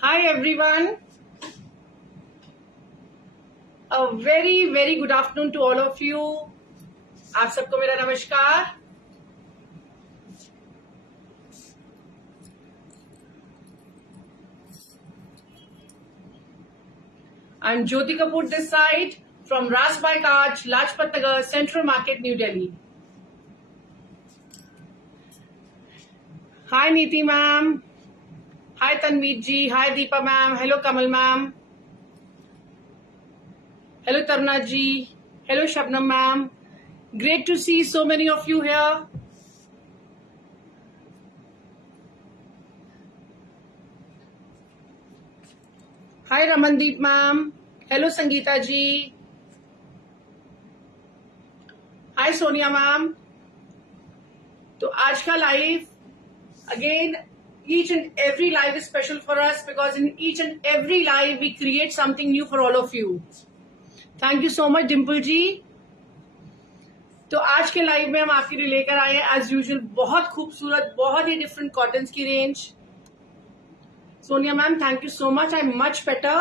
Hi everyone. A very good afternoon to all of you. आप सबको मेरा नमस्कार. I'm Jyoti Kapoor this side from Rasbai Kaj, Lajpat Nagar, Central Market, New Delhi. Hi Neeti ma'am. Hi Tanveer ji. Hi Deepa ma'am. Hello Kamal ma'am. Hello Taruna ji. Hello Shabnam ma'am. Great to see so many of you here. Hi Ramandeep ma'am. Hello Sangeeta ji. Hi Sonia ma'am. तो आज का live again, each and every live is special for us because in each and every live we create something new for all of you. Thank you so much Dimple जी. तो आज के live में हम आपके लिए लेकर आए हैं एज यूजुअल बहुत खूबसूरत बहुत ही डिफरेंट कॉटन्स की range. Sonia ma'am thank you so much. I am much better.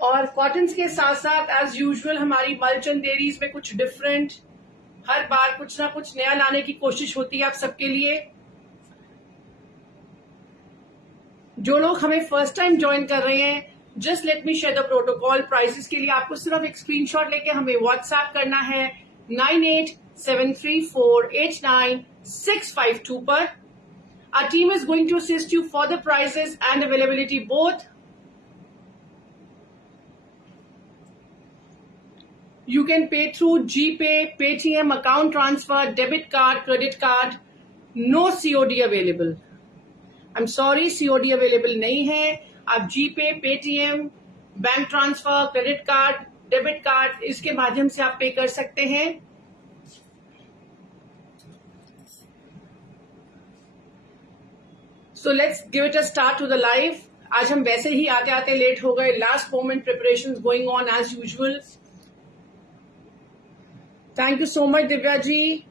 और कॉटन्स के साथ साथ एज यूजुअल हमारी मर्चेंट डेयरीज में कुछ डिफरेंट हर बार कुछ ना कुछ नया लाने की कोशिश होती है आप सबके लिए. जो लोग हमें फर्स्ट टाइम ज्वाइन कर रहे हैं, just let me share the protocol. Prices के लिए आपको सिर्फ एक स्क्रीनशॉट लेके हमें व्हाट्सएप करना है 9873489652 पर. Our team is going to assist you for the prices and availability both. You can pay through GPay, Paytm, account transfer, debit card, credit card. No COD available. I'm sorry, COD available नहीं है. आप GPay, Paytm, bank transfer, credit card, debit card इसके माध्यम से आप पे कर सकते हैं. So let's give it a start to the live. आज हम वैसे ही आते आते लेट हो गए. Last moment preparations going on as usual. Thank you so much Divya ji.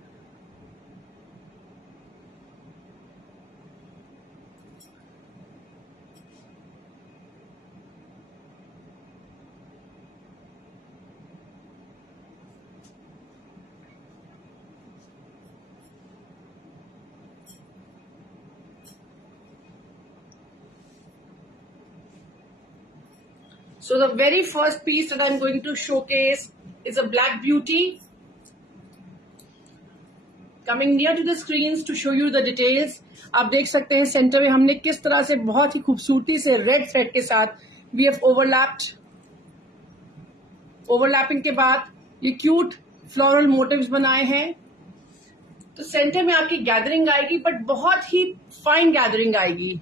So the very first piece that I'm going to showcase is a black beauty. Coming near to the screens to show you the details. आप देख सकते हैं centre में हमने किस तरह से बहुत ही खूबसूरती से रेड थ्रेड के साथ वी हैव ओवरलैप्ड. ओवरलैपिंग के बाद ये क्यूट फ्लोरल मोटिव्स बनाए हैं. तो सेंटर में आपकी गैदरिंग आएगी बट बहुत ही फाइन गैदरिंग आएगी.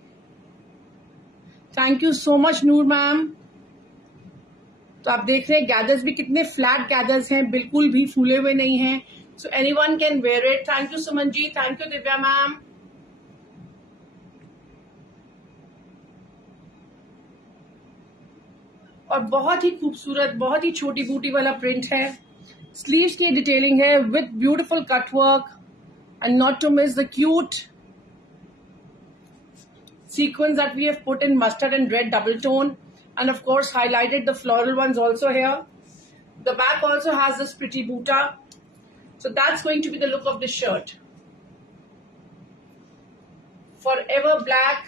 Thank you so much Noor ma'am. तो आप देख रहे हैं गैदर्स भी कितने फ्लैट गैदर्स हैं, बिल्कुल भी फूले हुए नहीं हैं. So anyone can wear it. Thank you Suman ji. Thank you Divya ma'am. और बहुत ही खूबसूरत बहुत ही छोटी बूटी वाला प्रिंट है. स्लीव्स की डिटेलिंग है with beautiful cutwork and not to miss the cute sequence that we have put in mustard and red double tone, and of course highlighted the floral ones also here. The back also has this pretty buta. So that's going to be the look of this shirt. Forever black.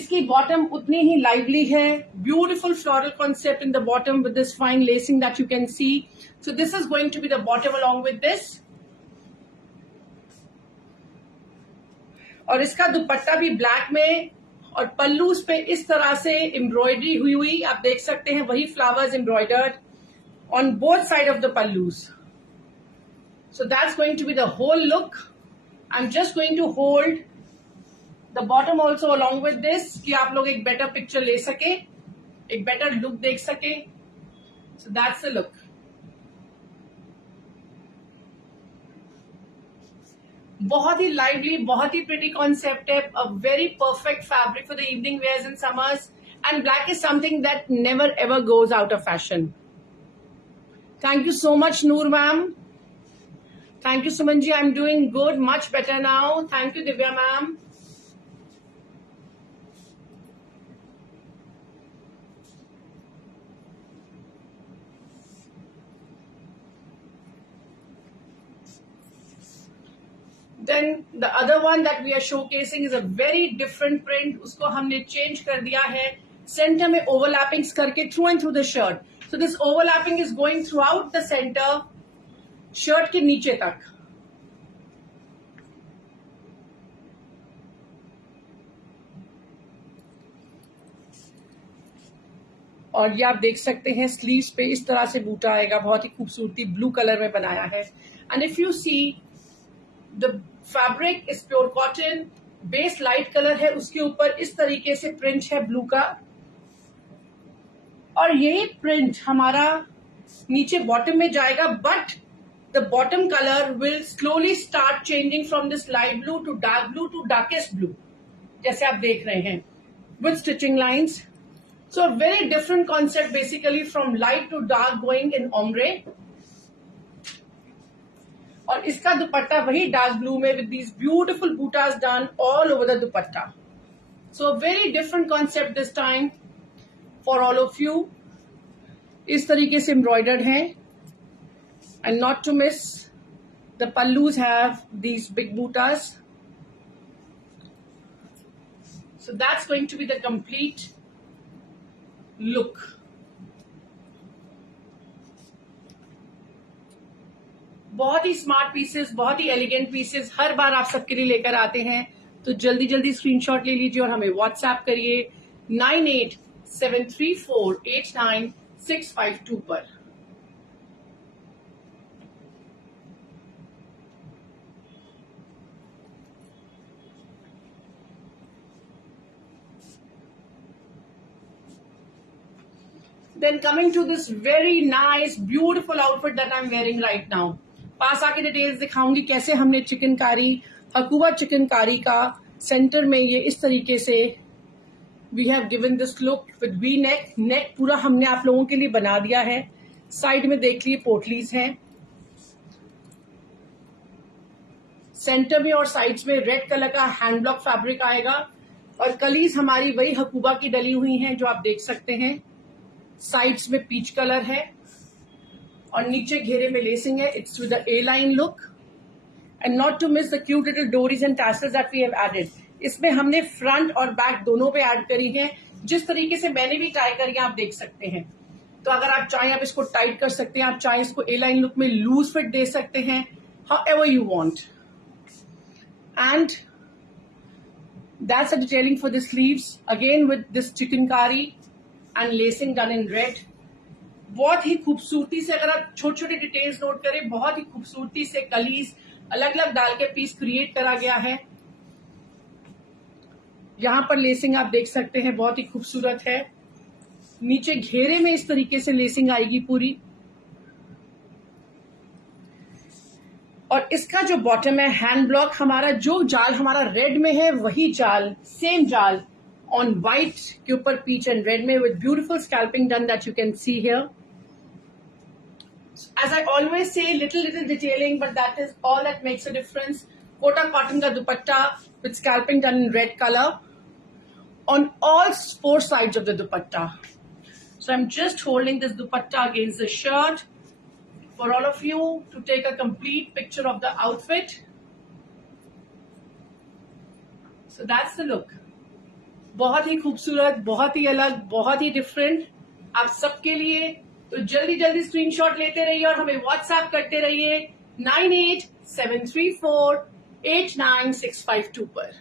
इसकी bottom उतनी ही lively है. Beautiful floral concept in the bottom with this fine lacing that you can see. So this is going to be the bottom along with this. और इसका दुपट्टा भी black में और पल्लूस पे इस तरह से एम्ब्रॉयडरी हुई आप देख सकते हैं. वही flowers embroidered on both side of the pallus. So that's going to be the whole look. I am just going to hold the bottom also along with this कि आप लोग एक बेटर पिक्चर ले सके, एक बेटर लुक देख सके. So that's the look. बहुत ही लाइवली बहुत ही प्रिटी कॉन्सेप्ट है. A very perfect fabric for the evening wears in summers and black is something that never ever goes out of fashion. Thank you so much Noor ma'am. Thank you Suman ji. I am doing good, much better now. Thank you Divya ma'am. Then the other one that we are showcasing is a very different print. उसको हमने change कर दिया है. Center में overlappings करके through and through the shirt. So this overlapping is going throughout the center, shirt के नीचे तक. और ये आप देख सकते हैं स्लीव्स पे इस तरह से बूटा आएगा, बहुत ही खूबसूरती ब्लू कलर में बनाया है. And if you see the fabric is pure cotton, base light colour है, उसके ऊपर इस तरीके से प्रिंट है ब्लू का. और ये प्रिंट हमारा नीचे बॉटम में जाएगा, but the bottom colour will slowly start changing from this light blue to darkest blue, जैसे आप देख रहे हैं, with stitching lines. So a very different concept basically from light to dark going in ombre. और इसका दुपट्टा वही dark blue में with these beautiful buttas done all over the dupatta. So a very different concept this time for all of you. इस तरीके से embroidered है. And not to miss, the pallus have these big buttas. So that's going to be the complete look. बहुत ही smart pieces, बहुत ही elegant pieces हर बार आप सबके लिए लेकर आते हैं. तो जल्दी जल्दी स्क्रीनशॉट ले लीजिए और हमें व्हाट्सएप करिए 9873489652 पर. Then coming to this very nice, beautiful outfit that I'm wearing right now. पास आके डिटेल्स दिखाऊंगी कैसे हमने चिकनकारी, हकूबा चिकनकारी का सेंटर में ये इस तरीके से we have given this look with V neck. नेक पूरा हमने आप लोगों के लिए बना दिया है. साइड में देख लिए पोटलीज हैं. सेंटर में और साइड्स में रेड कलर का हैंड ब्लॉक फैब्रिक आएगा और कलीज हमारी वही हकूबा की डली हुई हैं जो आप देख सकते हैं. साइड्स में पीच कलर है और नीचे घेरे में लेसिंग है. It's with the A line look and not to miss the cute little doris and tassels that we have added. इसमें हमने फ्रंट और बैक दोनों पे ऐड करी है, जिस तरीके से मैंने भी ट्राई करी है आप देख सकते हैं. तो अगर आप चाहें आप इसको टाइट कर सकते हैं, आप चाहें इसको ए लाइन लुक में लूज फिट दे सकते हैं, however you want. And that's the detailing for the sleeves, again with this chikankari and lacing done in red. बहुत ही खूबसूरती से, अगर आप छोटे छोटे डिटेल्स नोट करें, बहुत ही खूबसूरती से कलीज अलग अलग डाल के पीस क्रिएट करा गया है. यहाँ पर लेसिंग आप देख सकते हैं बहुत ही खूबसूरत है. नीचे घेरे में इस तरीके से लेसिंग आएगी पूरी. और इसका जो बॉटम है हैंड ब्लॉक, हमारा जो जाल हमारा रेड में है वही जाल, सेम जाल on white के ऊपर peach and red में with beautiful scalping done that you can see here. As I always say, little detailing, but that is all that makes a difference. Kota cotton का दुपट्टा with scalping done in red color on all four sides of the dupatta. So I'm just holding this dupatta against the shirt for all of you to take a complete picture of the outfit. So that's the look. बहुत ही खूबसूरत, बहुत ही अलग, बहुत ही different आप सबके लिए. तो जल्दी जल्दी स्क्रीनशॉट लेते रहिए और हमें व्हाट्सएप करते रहिए 9873489652 पर.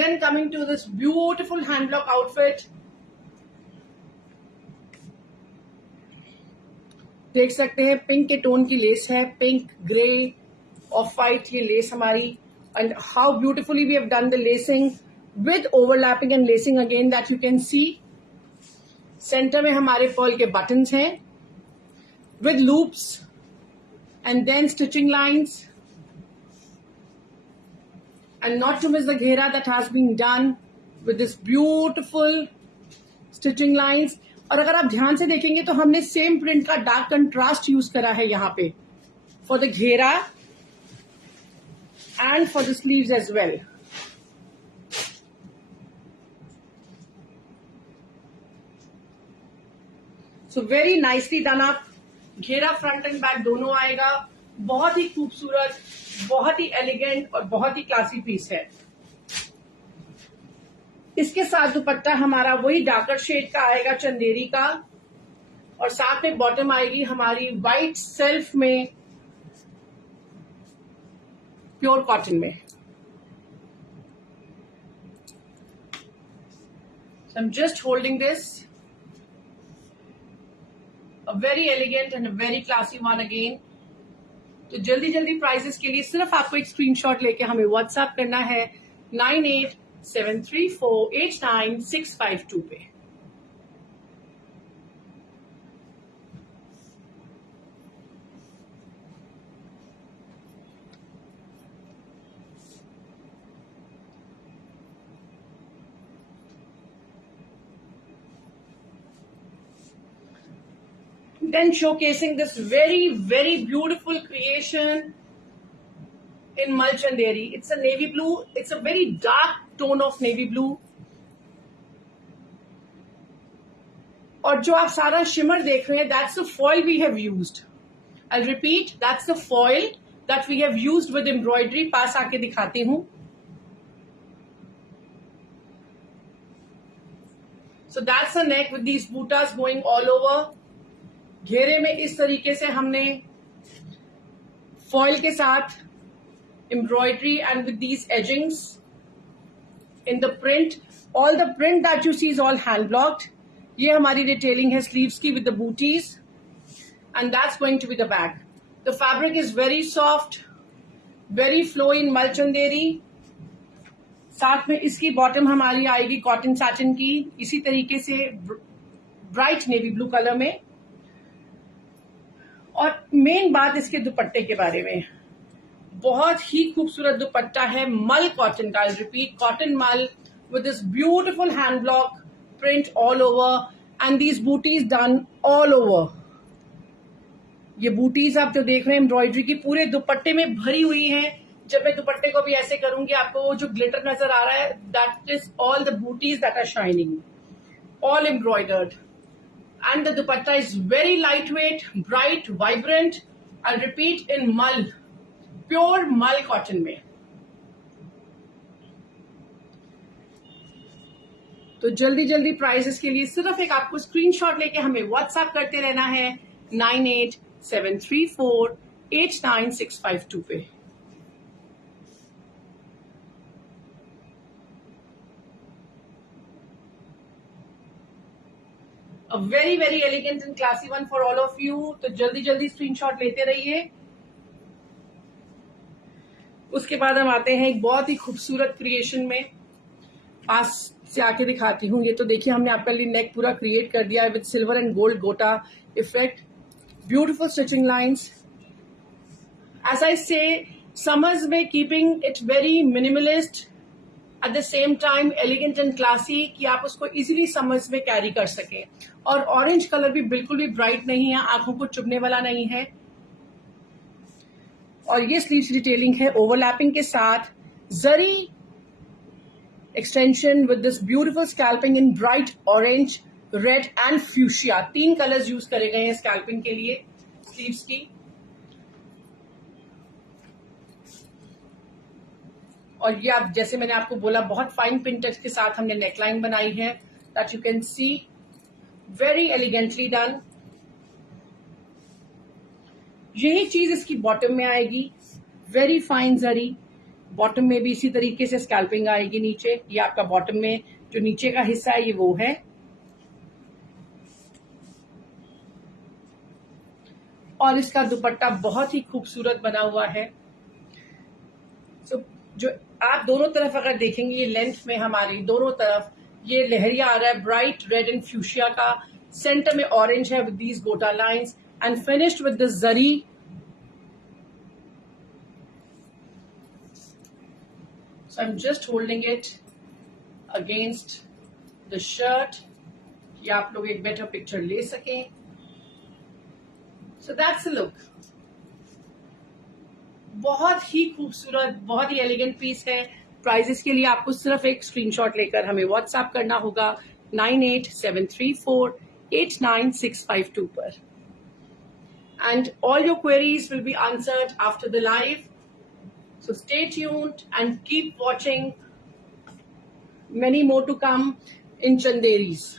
Then coming to this beautiful hand block outfit. देख सकते हैं पिंक के टोन की लेस है, पिंक, ग्रे, ऑफ वाइट ये लेस हमारी. And how beautifully we have done the lacing with overlapping and lacing again that you can see. Centre में हमारे पर्ल के बटन्स हैं with loops and then stitching lines. And not to miss the ghera that has been done with this beautiful stitching lines. और अगर आप ध्यान से देखेंगे तो हमने सेम प्रिंट का डार्क कंट्रास्ट यूज करा है यहाँ पे फॉर द घेरा and for the sleeves as well. So very nicely done up. घेरा फ्रंट एंड बैक दोनों आएगा। बहुत ही खूबसूरत, बहुत ही एलिगेंट और बहुत ही क्लासी पीस है। इसके साथ दुपट्टा हमारा वही डार्कर शेड का आएगा, चंदेरी का, और साथ में बॉटम आएगी हमारी वाइट सेल्फ में, प्योर कॉटन में। So I'm just holding this. A very elegant and a very classy one again. तो जल्दी जल्दी प्राइजेस के लिए सिर्फ आपको एक स्क्रीनशॉट लेके हमें व्हाट्सएप करना है 9873489652 पे। Then showcasing this very, very beautiful creation in Malchanderi. It's a navy blue. It's a very dark tone of navy blue. और जो आप सारा शिमर देख रहे हैं, that's the foil we have used. I'll repeat, that's the foil that we have used with embroidery. पास आके दिखाती हूँ. So that's the neck with these buttas going all over. घेरे में इस तरीके से हमने फॉइल के साथ embroidery and with these edgings in the print. All the print that you see is all hand blocked. ये हमारी डिटेलिंग है स्लीव्स की with the bootis and that's going to be the back. The fabric is very soft, very flow in mulchanderi. साथ में इसकी bottom हमारी आएगी cotton satin की, इसी तरीके से ब्राइट नेवी ब्लू कलर में। और मेन बात इसके दुपट्टे के बारे में, बहुत ही खूबसूरत दुपट्टा है मल कॉटन का। रिपीट, कॉटन मल with this beautiful hand block print all over and these booties done all over. ये बूटीज आप जो देख रहे हैं एम्ब्रॉयडरी की पूरे दुपट्टे में भरी हुई हैं। जब मैं दुपट्टे को भी ऐसे करूंगी आपको वो जो ग्लिटर नजर आ रहा है, दैट इज ऑल द बूटीज that are shining, all embroidered. And the dupatta is very lightweight, bright, vibrant. I'll repeat, in mal, pure mal cotton में। तो जल्दी जल्दी प्राइसेस के लिए सिर्फ एक आपको स्क्रीनशॉट लेके हमें व्हाट्सएप करते रहना है 9873489652 पे। A very, very elegant and classy one for all of you. तो जल्दी जल्दी स्क्रीनशॉट लेते रहिए। उसके बाद हम आते हैं एक बहुत ही खूबसूरत क्रिएशन में। पास से आके दिखाती हूँ। ये तो देखिए हमने आपके लिए नेक पूरा क्रिएट कर दिया है विद सिल्वर एंड गोल्ड गोटा effect, beautiful stitching lines. As I say, summers में keeping it very minimalist, at the same time elegant and classy, कि आप उसको इजीली समर्स में कैरी कर सकें। और ऑरेंज कलर भी बिल्कुल भी ब्राइट नहीं है, आंखों को चुभने वाला नहीं है। और ये स्लीव्स डिटेलिंग है ओवरलैपिंग के साथ, zari extension with this beautiful scalloping in bright orange, red and fuchsia. 3 colours use करे गए हैं स्कैल्पिंग के लिए स्लीव्स की। और ये आप, जैसे मैंने आपको बोला, बहुत फाइन पिन टच के साथ हमने नेकलाइन बनाई है, that you can see, very elegantly done. यही चीज इसकी बॉटम में आएगी, वेरी फाइन जरी। बॉटम में भी इसी तरीके से स्कैल्पिंग आएगी नीचे। ये आपका बॉटम में जो नीचे का हिस्सा है ये वो है। और इसका दुपट्टा बहुत ही खूबसूरत बना हुआ है। जो आप दोनों तरफ अगर देखेंगे, ये लेंथ में हमारी दोनों तरफ ये लहरिया आ रहा है ब्राइट रेड एंड फ्यूशिया का। सेंटर में ऑरेंज है विद दीज गोटा lines and finished with this zari. So I'm just holding it against the shirt कि आप लोग एक बेटर पिक्चर ले सकें। सो दैट्स द लुक। बहुत ही खूबसूरत, बहुत ही एलिगेंट पीस है। प्राइजेस के लिए आपको सिर्फ एक स्क्रीनशॉट लेकर हमें व्हाट्सएप करना होगा 9873489652 पर। And all your queries will be answered after the live. So stay tuned and keep watching. Many more to come in Chanderis.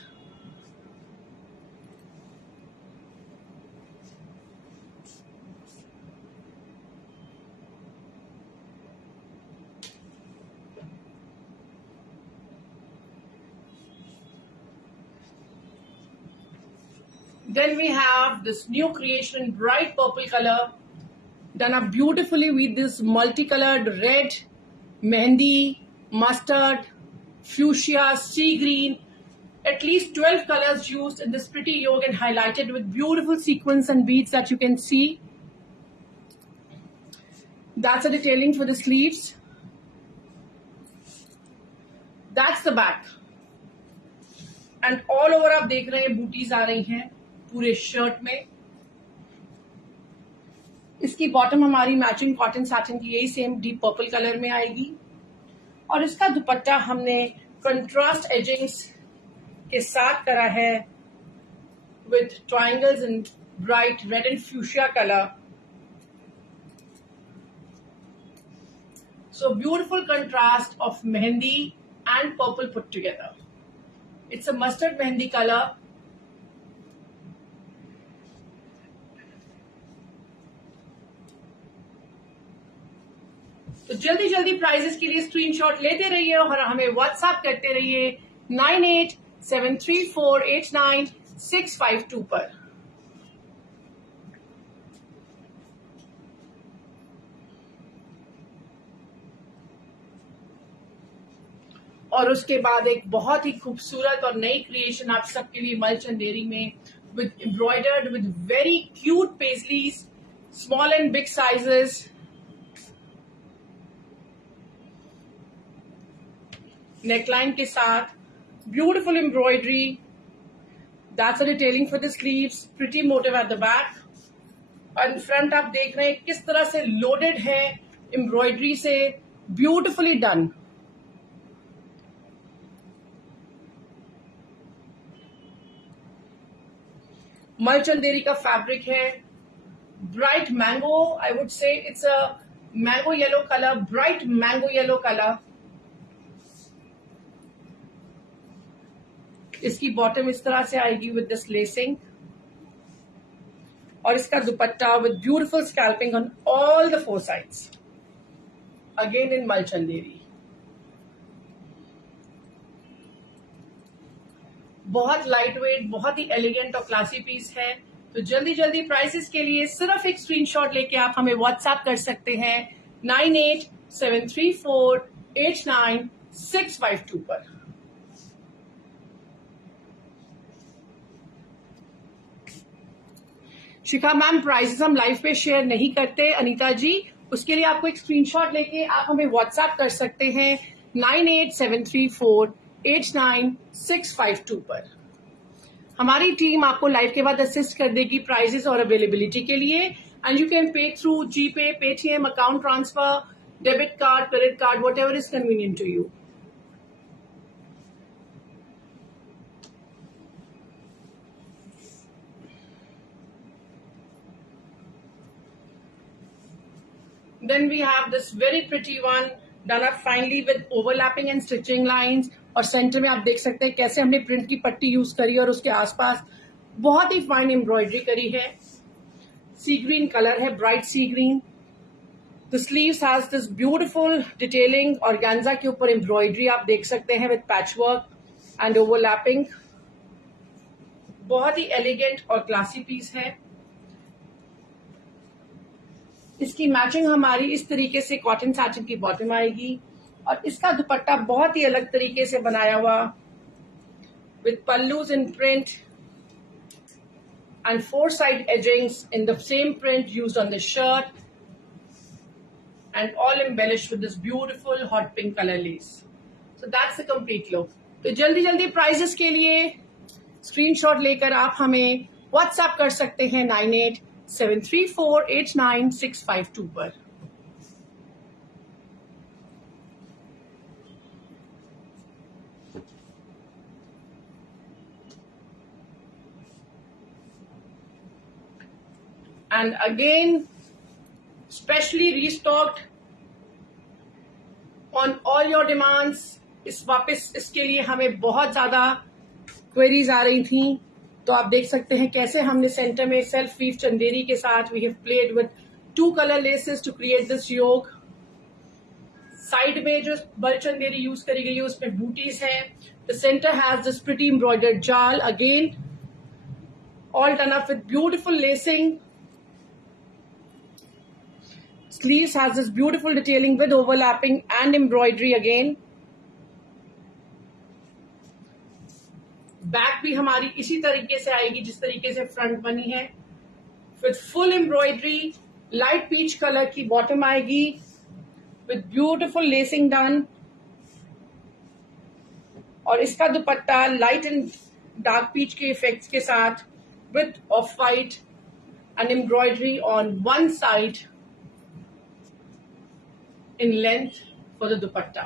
Then we have this new creation in bright purple color, done up beautifully with this multicolored red, mehndi, mustard, fuchsia, sea green. At least 12 colors used in this pretty yoke and highlighted with beautiful sequins and beads that you can see. That's the detailing for the sleeves. That's the back. And all over आप देख रहे हैं booties आ रही हैं पूरे shirt में। इसकी bottom हमारी मैचिंग कॉटन सैटिन की यही सेम डीप पर्पल कलर में आएगी और इसका दुपट्टा हमने कंट्रास्ट एजिंग्स के साथ करा है with triangles in bright red and fuchsia colour. So beautiful contrast of mehndi and purple put together. It's a mustard mehendi color. तो जल्दी जल्दी प्राइजेस के लिए स्क्रीनशॉट लेते रहिए और हमें व्हाट्सएप करते रहिए 9873489652 पर। और उसके बाद एक बहुत ही खूबसूरत और नई क्रिएशन आप सबके लिए मल चंदेरी में with embroidered with very cute paisleys, small and big sizes. Neckline के साथ beautiful embroidery. That's a detailing for the sleeves, pretty motif at the back. और फ्रंट आप देख रहे हैं किस तरह से लोडेड है एम्ब्रॉयडरी से, ब्यूटिफुली डन। मल चंदेरी का फैब्रिक है, bright mango, I would say it's a mango yellow colour, bright mango yellow colour. इसकी बॉटम इस तरह से आएगी विद दिस लेसिंग और इसका dupatta with beautiful scalloping on all the four sides, again in मल चंदेरी। बहुत लाइट वेट, बहुत ही एलिगेंट और क्लासी पीस है। तो जल्दी जल्दी प्राइसेस के लिए सिर्फ एक स्क्रीनशॉट लेके आप हमें व्हाट्सएप कर सकते हैं 9873489652 पर। शिखा मैम, प्राइसेस हम लाइव पे शेयर नहीं करते अनीता जी, उसके लिए आपको एक स्क्रीनशॉट लेके आप हमें व्हाट्सएप कर सकते हैं 9873489652 पर। हमारी टीम आपको लाइव के बाद असिस्ट कर देगी प्राइजेस और अवेलेबिलिटी के लिए। And you can pay through GPay, Paytm, account transfer, debit card, credit card, whatever is convenient to you. Then we have this very pretty one done up finely with overlapping and stitching lines। और centre में आप देख सकते हैं कैसे हमने print की पट्टी यूज करी और उसके आसपास बहुत ही फाइन एम्ब्रॉयडरी करी है। सी ग्रीन कलर है, bright sea green. The sleeves has this beautiful detailing, organza के ऊपर एम्ब्रॉयडरी आप देख सकते हैं विद पैचवर्क एंड ओवरलैपिंग। बहुत ही एलिगेंट और क्लासी पीस है। इसकी मैचिंग हमारी इस तरीके से कॉटन सैटिन की बॉटम आएगी और इसका दुपट्टा बहुत ही अलग तरीके से बनाया हुआ with pallus in print and 4 side edgings in the same print used on the shirt and all embellished with this beautiful hot pink colour lace. So that's the complete look. तो जल्दी जल्दी प्राइजेस के लिए स्क्रीनशॉट लेकर आप हमें WhatsApp कर सकते हैं 9873489652 पर। And again, specially restocked on all your demands। वापस इसके लिए हमें बहुत ज्यादा क्वेरीज आ रही थी, तो आप देख सकते हैं कैसे हमने सेंटर में सेल्फ वीव चंदेरी के साथ we have played with 2 colour laces to create this yoke. Side में जो बल चंदेरी यूज करी गई है उसमें बूटीज हैं। The centre has this pretty embroidered जाल, again all done up with beautiful lacing। Sleeves has this beautiful detailing with overlapping and embroidery again। Back भी हमारी इसी तरीके से आएगी जिस तरीके से फ्रंट बनी है, with full embroidery। Light peach colour की बॉटम आएगी with beautiful lacing done। और इसका dupatta light and dark peach के इफेक्ट्स के साथ with off white and embroidery on one side in length for the dupatta।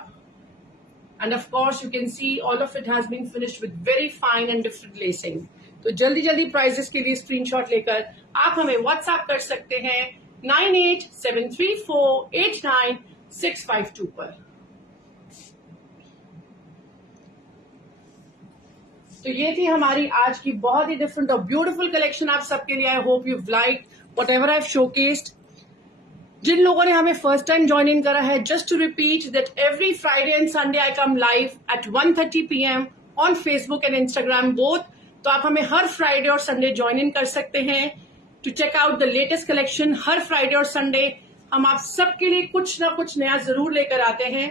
And of course you can see all of it has been finished with very fine and different lacing। तो जल्दी जल्दी prices के लिए screenshot लेकर आप हमें WhatsApp कर सकते हैं 9873489652 पर। तो ये थी हमारी आज की बहुत ही डिफरेंट और ब्यूटीफुल कलेक्शन आप सबके लिए। I hope you like whatever I have showcased. जिन लोगों ने हमें फर्स्ट टाइम ज्वाइन इन करा है, just to repeat that every Friday and Sunday I come live at 1:30 PM on Facebook and Instagram both. तो आप हमें हर फ्राइडे और संडे ज्वाइन इन कर सकते हैं to check out the latest collection. हर फ्राइडे और संडे हम आप सबके लिए कुछ ना कुछ नया जरूर लेकर आते हैं।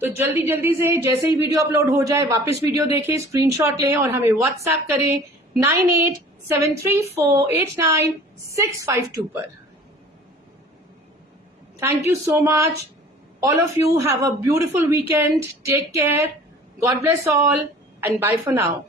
तो जल्दी जल्दी से जैसे ही वीडियो अपलोड हो जाए वापस वीडियो देखें, स्क्रीनशॉट लें और हमें व्हाट्सएप करें 9873489652 पर। Thank you so much. All of you have a beautiful weekend. Take care. God bless all and bye for now.